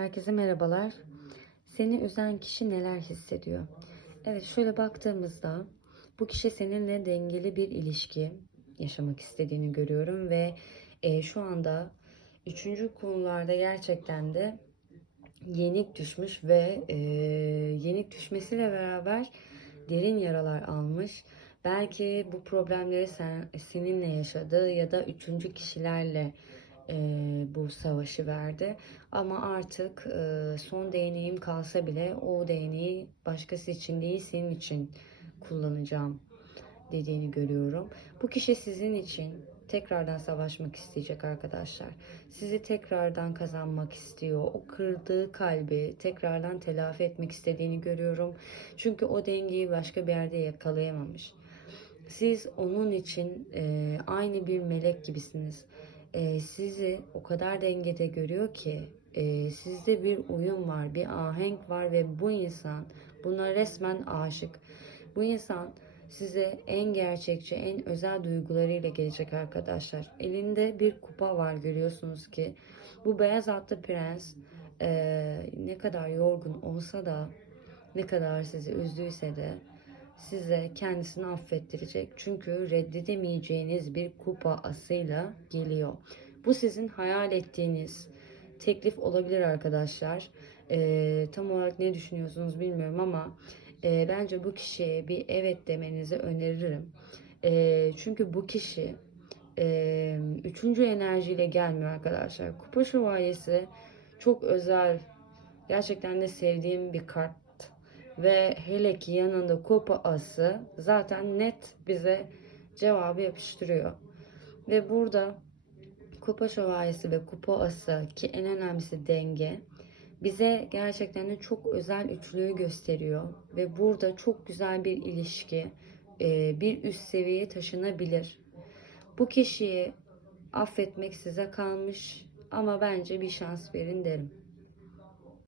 Herkese merhabalar. Seni üzen kişi neler hissediyor? Evet şöyle baktığımızda bu kişi seninle dengeli bir ilişki yaşamak istediğini görüyorum ve e, şu anda üçüncü konularda gerçekten de yenik düşmüş ve e, yenik düşmesiyle beraber derin yaralar almış. Belki bu problemleri sen, seninle yaşadı ya da üçüncü kişilerle e, bu savaşı verdi. Ama artık e, son değneğim kalsa bile o değneği başkası için değil senin için kullanacağım dediğini görüyorum. Bu kişi sizin için tekrardan savaşmak isteyecek arkadaşlar. Sizi tekrardan kazanmak istiyor. O kırdığı kalbi tekrardan telafi etmek istediğini görüyorum. Çünkü o dengeyi başka bir yerde yakalayamamış. Siz onun için e, aynı bir melek gibisiniz. E, sizi o kadar dengede görüyor ki e, sizde bir uyum var, bir ahenk var ve bu insan buna resmen aşık. Bu insan size en gerçekçi, en özel duygularıyla gelecek arkadaşlar. Elinde bir kupa var görüyorsunuz ki. Bu beyaz atlı prens e, ne kadar yorgun olsa da, ne kadar sizi üzdüyse de size kendisini affettirecek. Çünkü reddedemeyeceğiniz bir kupa asıyla geliyor. Bu sizin hayal ettiğiniz teklif olabilir arkadaşlar. E, tam olarak ne düşünüyorsunuz bilmiyorum ama e, bence bu kişiye bir evet demenizi öneririm. E, çünkü bu kişi e, üçüncü enerjiyle gelmiyor arkadaşlar. Kupa şövalyesi çok özel, gerçekten de sevdiğim bir kart. Ve hele ki yanında kupa ası zaten net bize cevabı yapıştırıyor. Ve burada kupa şövalyesi ve kupa ası ki en önemlisi denge bize gerçekten de çok özel üçlüyü gösteriyor ve burada çok güzel bir ilişki e, bir üst seviyeye taşınabilir. Bu kişiyi affetmek size kalmış ama bence bir şans verin derim.